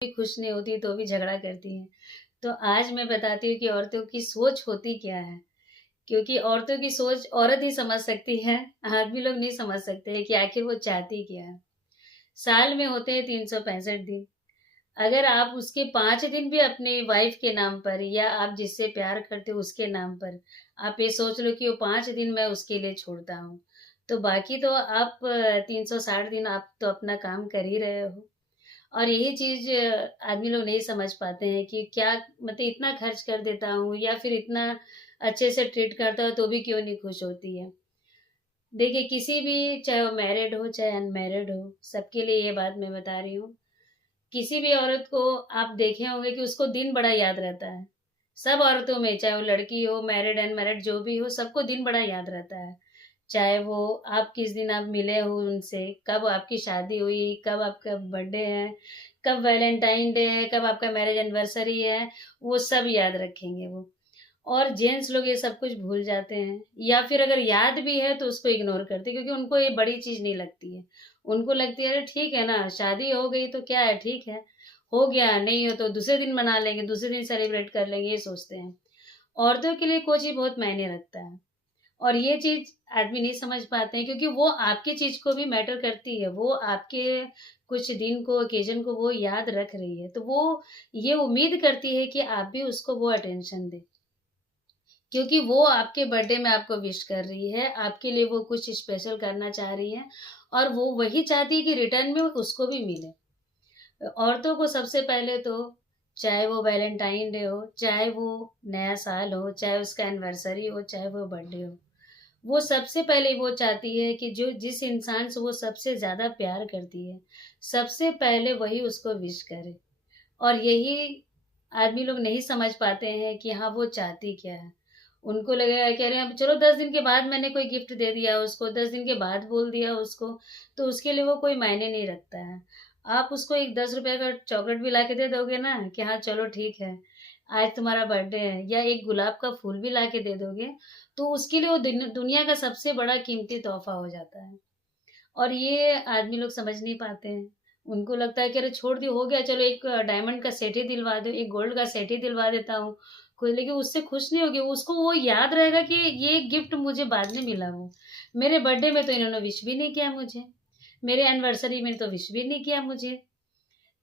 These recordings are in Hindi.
भी खुश नहीं होती तो भी झगड़ा करती हैं। तो आज मैं बताती हूँ कि औरतों की सोच होती क्या है, क्योंकि औरतों की सोच औरत ही समझ सकती है, आदमी लोग नहीं समझ सकते हैं कि आखिर वो चाहती क्या है। साल में होते हैं 365 दिन, अगर आप उसके 5 दिन भी अपने वाइफ के नाम पर या आप जिससे प्यार करते हो उसके नाम पर, आप ये सोच लो कि वो 5 दिन मैं उसके लिए छोड़ता हूँ, तो बाकी तो आप 360 दिन आप तो अपना काम कर ही रहे हो। और यही चीज़ आदमी लोग नहीं समझ पाते हैं कि क्या मतलब इतना खर्च कर देता हूँ या फिर इतना अच्छे से ट्रीट करता हूँ तो भी क्यों नहीं खुश होती है। देखिए किसी भी चाहे वो मैरिड हो चाहे अनमैरिड हो, सबके लिए ये बात मैं बता रही हूँ। किसी भी औरत को आप देखे होंगे कि उसको दिन बड़ा याद रहता है। सब औरतों में चाहे वो लड़की हो, मैरिड, अनमैरिड जो भी हो, सबको दिन बड़ा याद रहता है। चाहे वो आप किस दिन आप मिले हो उनसे, कब आपकी शादी हुई, कब आपका बर्थडे है, कब वैलेंटाइन डे है, कब आपका मैरिज एनिवर्सरी है, वो सब याद रखेंगे वो। और जेंट्स लोग ये सब कुछ भूल जाते हैं या फिर अगर याद भी है तो उसको इग्नोर करते हैं क्योंकि उनको ये बड़ी चीज़ नहीं लगती है। उनको लगती है अरे ठीक है ना, शादी हो गई तो क्या है, ठीक है, हो गया, नहीं हो तो दूसरे दिन मना लेंगे, दूसरे दिन सेलिब्रेट कर लेंगे, ये सोचते हैं। औरतों के लिए कोई चीज़ बहुत मायने रखता है और ये चीज़ आदमी नहीं समझ पाते हैं क्योंकि वो आपकी चीज़ को भी मैटर करती है। वो आपके कुछ दिन को, ओकेज़न को वो याद रख रही है, तो वो ये उम्मीद करती है कि आप भी उसको वो अटेंशन दें। क्योंकि वो आपके बर्थडे में आपको विश कर रही है, आपके लिए वो कुछ स्पेशल करना चाह रही है और वो वही चाहती है कि रिटर्न में उसको भी मिले। औरतों को सबसे पहले तो चाहे वो वैलेंटाइन डे हो, चाहे वो नया साल हो, चाहे उसका एनिवर्सरी हो, चाहे वो बर्थडे हो, वो सबसे पहले वो चाहती है कि जो जिस इंसान से वो सबसे ज़्यादा प्यार करती है, सबसे पहले वही उसको विश करे। और यही आदमी लोग नहीं समझ पाते हैं कि हाँ, वो चाहती क्या है। उनको लगेगा कि अरे अब चलो 10 दिन के बाद मैंने कोई गिफ्ट दे दिया उसको, 10 दिन के बाद बोल दिया उसको, तो उसके लिए वो कोई मायने नहीं रखता है। आप उसको एक ₹10 का चॉकलेट भी लाके दे दोगे ना कि हाँ, चलो ठीक है, आज तुम्हारा बर्थडे है या एक गुलाब का फूल भी लाके दे दोगे, तो उसके लिए वो दुनिया का सबसे बड़ा कीमती तोहफ़ा हो जाता है। और ये आदमी लोग समझ नहीं पाते हैं। उनको लगता है कि अरे छोड़ दियो, हो गया, चलो एक डायमंड का सेट ही दिलवा दो, एक गोल्ड का सेट ही दिलवा देता हूँ। कोई लेकिन उससे खुश नहीं होगी, उसको वो याद रहेगा कि ये गिफ्ट मुझे बाद में मिला वो। मेरे बर्थडे में तो इन्होंने विश भी नहीं किया मुझे। मेरे एनिवर्सरी में तो विश भी नहीं किया मुझे।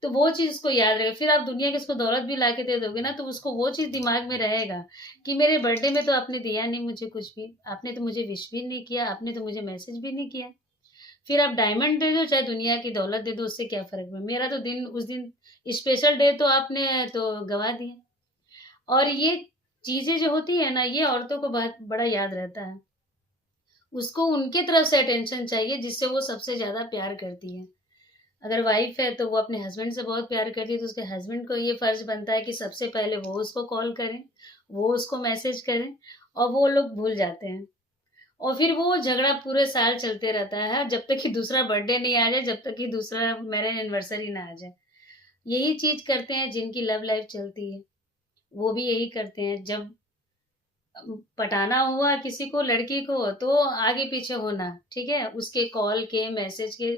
तो वो चीज़ उसको याद रहेगा। फिर आप दुनिया की उसको दौलत भी लाके दे दोगे ना, तो उसको वो चीज़ दिमाग में रहेगा कि मेरे बर्थडे में तो आपने दिया नहीं मुझे कुछ भी। आपने तो मुझे विश भी नहीं किया, आपने तो मुझे मैसेज भी नहीं किया। फिर आप डायमंड दे दो, चाहे दुनिया की दौलत दे दो, उससे क्या फ़र्क पड़ा? मेरा तो दिन उस दिन स्पेशल डे तो आपने तो गँवा दिया। और ये चीज़ें जो होती है ना, ये औरतों को बहुत बड़ा याद रहता है। उसको उनके तरफ से अटेंशन चाहिए जिससे वो सबसे ज़्यादा प्यार करती है। अगर वाइफ़ है तो वो अपने हस्बैंड से बहुत प्यार करती है तो उसके हस्बैंड को ये फ़र्ज़ बनता है कि सबसे पहले वो उसको कॉल करें, वो उसको मैसेज करें और वो लोग भूल जाते हैं। और फिर वो झगड़ा पूरे साल चलते रहता है जब तक कि दूसरा बर्थडे नहीं आ जाए, जब तक कि दूसरा मैरिज एनिवर्सरी ना आ जाए। यही चीज़ करते हैं जिनकी लव लाइफ़ चलती है, वो भी यही करते हैं। जब पटाना हुआ किसी को, लड़की को, तो आगे-पीछे होना, ठीक है? उसके कॉल के, मैसेज के,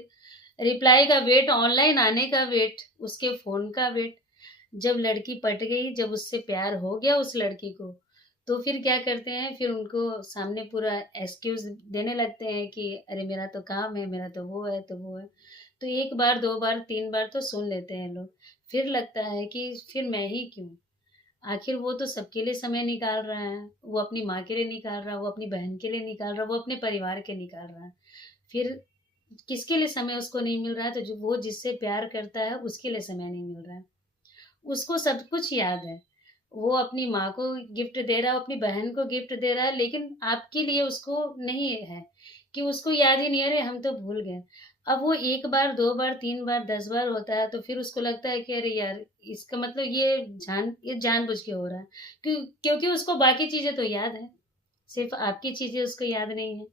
रिप्लाई का वेट, ऑनलाइन आने का वेट, उसके फ़ोन का वेट। जब लड़की पट गई, जब उससे प्यार हो गया उस लड़की को, तो फिर क्या करते हैं, फिर उनको सामने पूरा एक्सक्यूज़ देने लगते हैं कि अरे मेरा तो काम है, मेरा तो वो है, तो वो है। तो 1 बार, 2 बार, 3 बार तो सुन लेते हैं लोग। फिर लगता है कि फिर मैं ही क्यों? आखिर वो तो सबके लिए समय निकाल रहा है। वो अपनी माँ के लिए निकाल रहा है, वो अपनी बहन के लिए निकाल रहा है, वो अपने परिवार के निकाल रहा है। फिर किसके लिए समय उसको नहीं मिल रहा है, तो जो वो जिससे प्यार करता है, उसके लिए समय नहीं मिल रहा है। उसको सब कुछ याद है। वो अपनी माँ को गिफ्ट दे रहा है, अपनी बहन को गिफ्ट दे रहा है, लेकिन आपके लिए उसको नहीं है, कि उसको याद ही नहीं है, अरे हम तो भूल गए। अब वो 1 बार, 2 बार, 3 बार, 10 बार होता है, तो फिर उसको लगता है कि अरे यार, इसका मतलब ये जानबूझ के हो रहा है। क्योंकि उसको बाकी चीज़ें तो याद हैं, सिर्फ़ आपकी चीज़ें उसको याद नहीं है।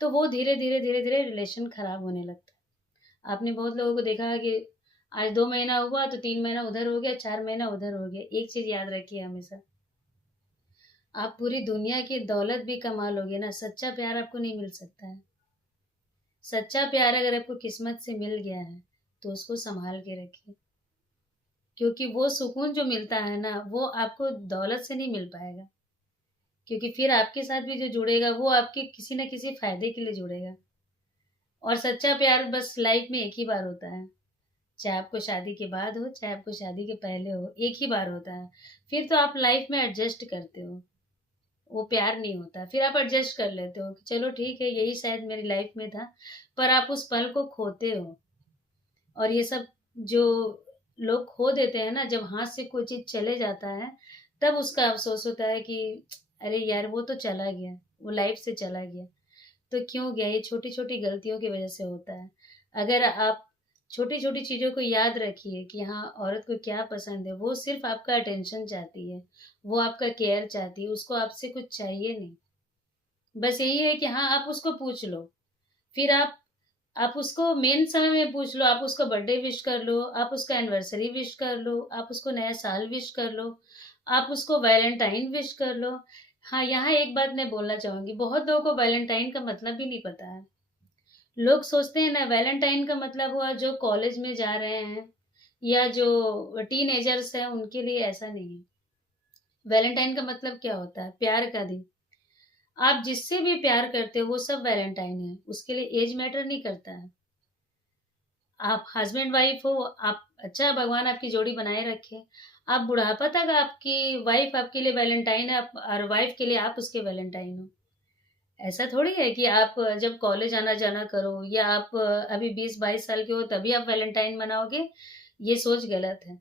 तो वो धीरे-धीरे, धीरे-धीरे रिलेशन खराब होने लगता है। आपने बहुत लोगों को देखा है कि आज 2 महीना हुआ तो 3 महीना उधर हो गया, 4 महीना उधर हो गया। एक चीज़ याद रखिए हमेशा, आप पूरी दुनिया की दौलत भी कमा लोगे ना, सच्चा प्यार आपको नहीं मिल सकता है। सच्चा प्यार अगर आपको किस्मत से मिल गया है, तो उसको सँभाल के रखिए। क्योंकि वो सुकून जो मिलता है ना, वो आपको दौलत से नहीं मिल पाएगा। क्योंकि फिर आपके साथ भी जो जुड़ेगा, वो आपके किसी न किसी फ़ायदे के लिए जुड़ेगा। और सच्चा प्यार बस लाइफ़ में एक ही बार होता है। चाहे आपको शादी के बाद हो, चाहे आपको शादी के पहले हो, एक ही बार होता है। फिर तो आप लाइफ़ में एडजस्ट करते हो, वो प्यार नहीं होता। फिर आप एडजस्ट कर लेते हो कि चलो ठीक है, यही शायद मेरी लाइफ़ में था, पर आप उस पल को खोते हो। और ये सब जो लोग खो देते हैं ना, जब हाथ से कोई चीज़ चले जाता है, तब उसका अफ़सोस होता है कि अरे यार! वो तो चला गया, वो लाइफ़ से चला गया। तो क्यों गया? ये छोटी-छोटी गलतियों की वज़ह से होता है। अगर आप छोटी-छोटी चीज़ों को याद रखिए कि हाँ, औरत को क्या पसंद है, वो सिर्फ़ आपका अटेंशन चाहती है, वो आपका केयर चाहती है, उसको आपसे कुछ चाहिए नहीं। बस यही है कि हाँ, आप उसको पूछ लो। फिर आप उसको मेन समय में पूछ लो, आप उसको बर्थडे विश कर लो, आप उसका एनिवर्सरी विश कर लो, आप उसको नया साल विश कर लो, आप उसको वैलेंटाइन विश कर लो। हाँ, यहाँ एक बात मैं बोलना चाहूँगी, बहुत लोगों को वैलेंटाइन का मतलब भी नहीं पता है। लोग सोचते हैं ना वैलेंटाइन का मतलब हुआ जो कॉलेज में जा रहे हैं या जो टीनेजर्स हैं उनके लिए, ऐसा नहीं है। वैलेंटाइन का मतलब क्या होता है? प्यार का दिन। आप जिससे भी प्यार करते हो वो सब वैलेंटाइन है, उसके लिए एज मैटर नहीं करता है। आप हस्बैंड वाइफ हो, आप अच्छा भगवान आपकी जोड़ी बनाए रखे। आप बुढ़ापा तक आपकी वाइफ आपके लिए वैलेंटाइन है, आप और वाइफ के लिए आप उसके वैलेंटाइन हो। ऐसा थोड़ी है कि आप जब कॉलेज आना-जाना करो या आप अभी 20-22 साल के हो तभी आप वैलेंटाइन मनाओगे, ये सोच गलत है।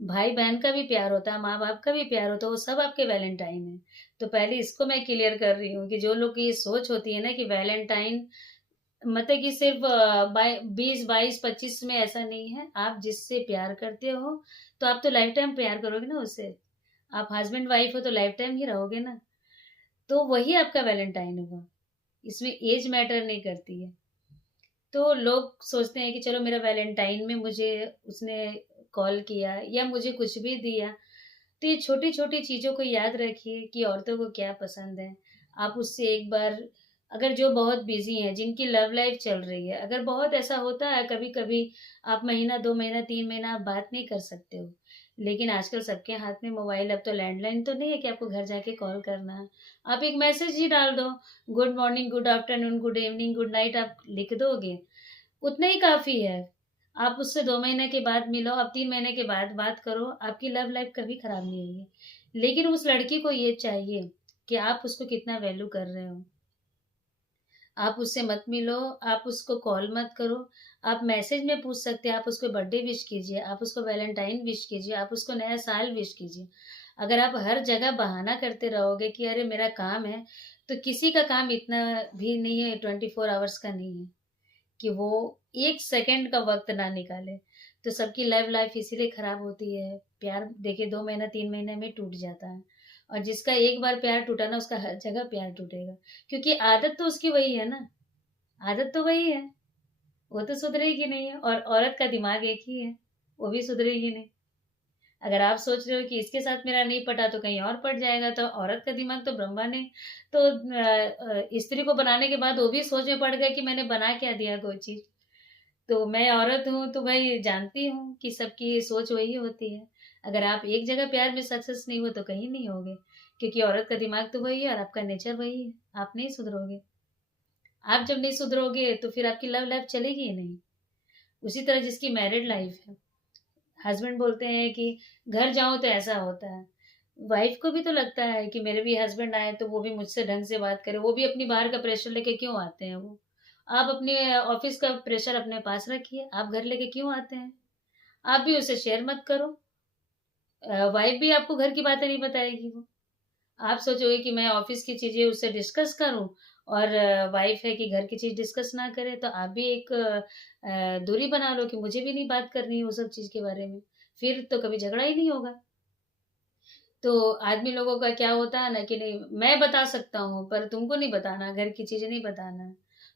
भाई-बहन का भी प्यार होता है, माँ-बाप का भी प्यार होता है, वो सब आपके वैलेंटाइन हैं। तो पहले इसको मैं क्लियर कर रही हूँ कि जो लोग की ये सोच होती है ना कि वैलेंटाइन मतलब कि सिर्फ़ बाई 20, 22, 25 में, ऐसा नहीं है। आप जिससे प्यार करते हो, तो आप तो लाइफ़ टाइम प्यार करोगे ना उससे। आप हस्बैंड वाइफ हो तो लाइफ़ टाइम ही रहोगे ना, तो वही आपका वैलेंटाइन होगा। इसमें ऐज मैटर नहीं करती है। तो लोग सोचते हैं कि चलो मेरा वैलेंटाइन में मुझे उसने कॉल किया या मुझे कुछ भी दिया। तो ये छोटी-छोटी चीज़ों को याद रखिए कि औरतों को क्या पसंद है। आप उससे एक बार, अगर जो बहुत बिज़ी हैं, जिनकी लव लाइफ़ चल रही है, अगर बहुत ऐसा होता है कभी-कभी आप महीना, 2 महीना, 3 महीना आप बात नहीं कर सकते हो। लेकिन आजकल सबके हाथ में मोबाइल, अब तो लैंडलाइन तो नहीं है कि आपको घर जाके कॉल करना है। आप एक मैसेज ही डाल दो, good morning, good afternoon, good evening, good night आप लिख दोगे, उतना ही काफ़ी है। आप उससे 2 महीने के बाद मिलो, आप 3 महीने के बाद बात करो, आपकी लव लाइफ़ कभी खराब नहीं होगी। लेकिन उस लड़की को ये चाहिए कि आप उसको कितना वैल्यू कर रहे हो। आप उससे मत मिलो, आप उसको कॉल मत करो, आप मैसेज में पूछ सकते हैं, आप उसको बर्थडे विश कीजिए, आप उसको वैलेंटाइन विश कीजिए, आप उसको नया साल विश कीजिए। अगर आप हर जगह बहाना करते रहोगे कि अरे मेरा काम है, तो किसी का काम इतना भी नहीं है, 24 आवर्स का नहीं है। कि वो 1 सेकंड का वक़्त ना निकाले। तो सबकी लव लाइफ़ इसीलिए ख़राब होती है। प्यार देखिए 2 महीना 3 महीने में टूट जाता है और जिसका एक बार प्यार टूटा ना उसका हर जगह प्यार टूटेगा। क्योंकि आदत तो उसकी वही है ना, आदत तो वही है। वो तो सुधरेगी नहीं है और औरत का दिमाग एक ही है, वो भी सुधरेगी नहीं। अगर आप सोच रहे हो कि इसके साथ मेरा नहीं पटा तो कहीं और पट जाएगा, तो औरत का दिमाग तो ब्रह्मा ने तो स्त्री को बनाने के बाद वो भी सोच में पड़ गया कि मैंने बना क्या दिया कोई चीज़। तो मैं औरत हूँ तो भाई जानती हूँ कि सबकी सोच वही होती है। अगर आप एक जगह प्यार में सक्सेस नहीं हुए तो कहीं नहीं होगे, क्योंकि औरत का दिमाग तो वही है और आपका नेचर वही है। आप नहीं सुधरोगे। आप जब नहीं सुधरोगे तो फिर आपकी लव लाइफ चलेगी ही नहीं। उसी तरह जिसकी मैरिड लाइफ है, हस्बैंड बोलते हैं कि घर जाऊँ तो ऐसा होता है। वाइफ को भी तो लगता है कि मेरे भी हस्बैंड आए तो वो भी मुझसे ढंग से बात करें, वो भी अपनी बाहर का प्रेशर लेके क्यों आते हैं वो? आप अपने ऑफ़िस का प्रेशर अपने पास रखिए, आप घर लेके क्यों आते हैं? आप भी उसे शेयर मत करो। वाइफ भी आपको घर की बातें नहीं बताएगी वो। आप सोचोगे कि मैं ऑफ़िस की चीज़ें उससे डिस्कस करूँ और वाइफ है कि घर की चीज़ डिस्कस ना करे, तो आप भी एक दूरी बना लो कि मुझे भी नहीं बात करनी है वो सब चीज़ के बारे में। फिर तो कभी झगड़ा ही नहीं होगा। तो आदमी लोगों का क्या होता है ना कि नहीं, मैं बता सकता हूँ पर तुमको नहीं बताना, घर की चीज़ें नहीं बताना।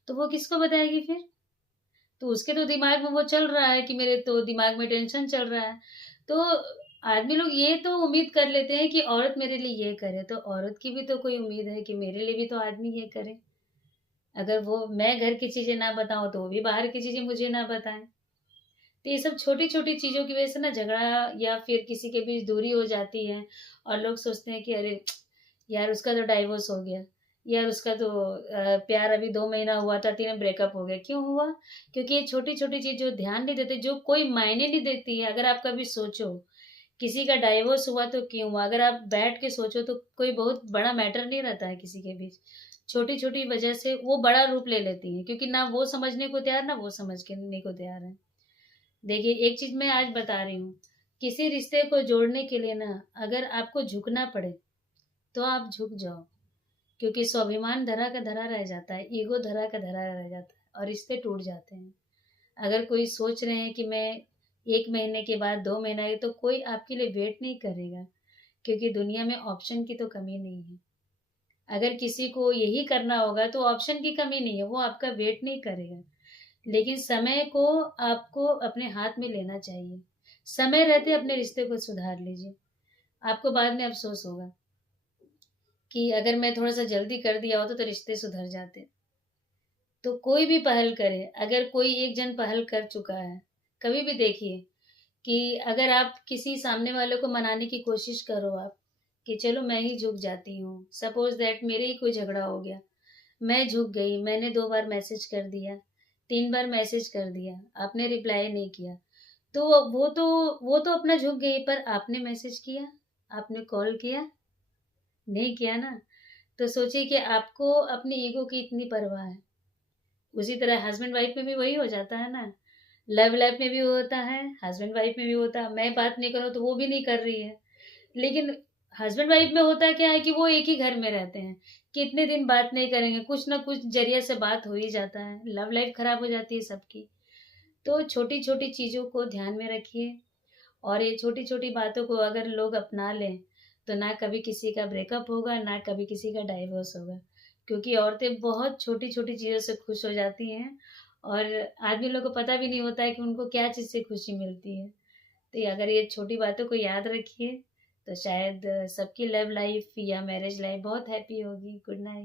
तो वो किसको बताएगी फिर? तो उसके तो दिमाग में वो चल रहा है कि मेरे तो दिमाग में टेंशन चल रहा है। तो आदमी लोग ये तो उम्मीद कर लेते हैं कि औरत मेरे लिए ये करे, तो औरत की भी तो कोई उम्मीद है कि मेरे लिए भी तो आदमी ये करे। अगर वो मैं घर की चीज़ें ना बताऊँ तो वो भी बाहर की चीज़ें मुझे ना बताएँ। तो ये सब छोटी-छोटी चीज़ों की वज़ह से ना झगड़ा या फिर किसी के बीच दूरी हो जाती है और लोग सोचते हैं कि अरे! यार उसका तो डाइवोर्स हो गया, यार उसका तो प्यार अभी 2 महीना हुआ था, 3 ब्रेकअप हो गया। क्यों हुआ? क्योंकि ये छोटी-छोटी चीज़ जो ध्यान नहीं देते, जो कोई मायने नहीं देती है। अगर आप कभी सोचो, किसी का डाइवोर्स हुआ तो क्यों हुआ? अगर आप बैठ के सोचो तो कोई बहुत बड़ा मैटर नहीं रहता है किसी के बीच। छोटी-छोटी वजह से वो बड़ा रूप ले लेती है क्योंकि ना वो समझने को तैयार, ना वो समझने को तैयार है। देखिए, एक चीज़ मैं आज बता रही हूँ, किसी रिश्ते को जोड़ने के लिए ना अगर आपको झुकना पड़े, तो आप झुक जाओ। क्योंकि स्वाभिमान धरा का धरा रह जाता है, ईगो धरा का धरा रह जाता है और रिश्ते टूट जाते हैं। अगर कोई सोच रहे हैं कि मैं 1 महीने के बाद, 2 महीने के, तो कोई आपके लिए वेट नहीं करेगा, क्योंकि दुनिया में ऑप्शन की तो कमी नहीं है। अगर किसी को यही करना होगा तो ऑप्शन की कमी नहीं है, वो आपका वेट नहीं करेगा। लेकिन समय को आपको अपने हाथ में लेना चाहिए। समय रहते अपने रिश्ते को सुधार लीजिए। आपको बाद में अफ़सोस होगा कि अगर मैं थोड़ा-सा जल्दी कर दिया होता तो रिश्ते सुधर जाते। तो कोई भी पहल करे, अगर कोई एक जन पहल कर चुका है, कभी भी देखिए कि अगर आप किसी सामने वाले को मनाने की कोशिश करो आप, कि चलो मैं ही झुक जाती हूँ, सपोज़ दैट मेरे ही कोई झगड़ा हो गया, मैं झुक गई, मैंने 2 बार मैसेज कर दिया, 3 बार मैसेज कर दिया, आपने रिप्लाई नहीं किया, तो वो तो अपना झुक गई, पर आपने मैसेज किया? आपने कॉल किया? नहीं किया ना। तो सोचिए कि आपको अपनी ईगो की इतनी परवाह है। उसी तरह हस्बैंड वाइफ में भी वही हो जाता है ना। लव लाइफ में भी होता है, हस्बैंड वाइफ में भी होता है। मैं बात नहीं करूँ तो वो भी नहीं कर रही है। लेकिन हस्बैंड वाइफ में होता क्या है कि वो एक ही घर में रहते हैं। कितने दिन बात नहीं करेंगे, कुछ ना कुछ ज़रिए से बात हो ही जाता है। लव लाइफ खराब हो जाती है सबकी। तो छोटी-छोटी चीज़ों को ध्यान में रखिए और ये छोटी-छोटी बातों को अगर लोग अपना लें, तो ना कभी किसी का ब्रेकअप होगा, ना कभी किसी का डाइवोर्स होगा। क्योंकि औरतें बहुत छोटी-छोटी चीज़ों से खुश हो जाती हैं और आदमी लोग को पता भी नहीं होता है कि उनको क्या चीज़ से खुशी मिलती है। तो ये अगर ये छोटी बातों को याद रखिए, तो शायद सबकी लव लाइफ़ या मैरिज लाइफ़ बहुत हैप्पी होगी। Good night.